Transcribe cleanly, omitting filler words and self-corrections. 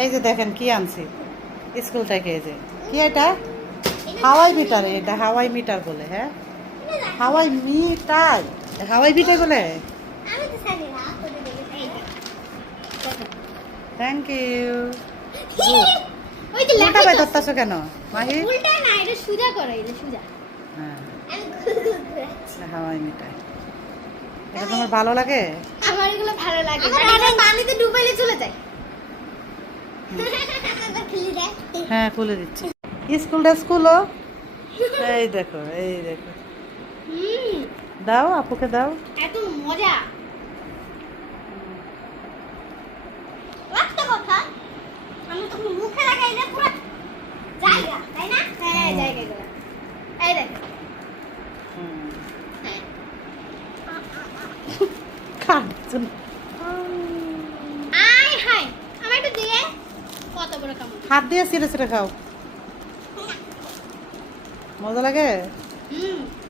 এই যে দেখেন কি আনছি স্কুল থেকে। এই যে কি এটা হাওয়াই মিটার, এটা হাওয়াই মিটার বলে। হ্যাঁ হাওয়াই মিটার, হাওয়াই মিটার বলে। আমি তো জানি না, করে দেবে এই যে। Thank you. ওই যে উল্টা লেখা পাই তো ধরতেছো কেন মাহি? উল্টা না, এটা সোজা করো, এটা সোজা। হ্যাঁ আমি ঘুরাচ্ছি। হাওয়াই মিটার, এটা তোমার ভালো লাগে? আমার এগুলো ভালো লাগে, মানে পানিতে ডুবাইলে চলে যায়। আবার খুলে দেয়। হ্যাঁ খুলে দিচ্ছি। স্কুলটা স্কুলও এই দেখো, এই দেখো। হুম, দাও আপুকে দাও। এত মজা। একটা কথা, আমি তো মুখে লাগাইলে পুরো জায়গা, তাই না? হ্যাঁ, জায়গাগুলো। এই দেখো। হুম। হ্যাঁ। খাচ্ছো না। আয় হায়, আমার একটু দিয়ে কত বড় কামড়। হাত দিয়ে ছিঁড়ে ছিঁড়ে খাও, মজা লাগে। হুম।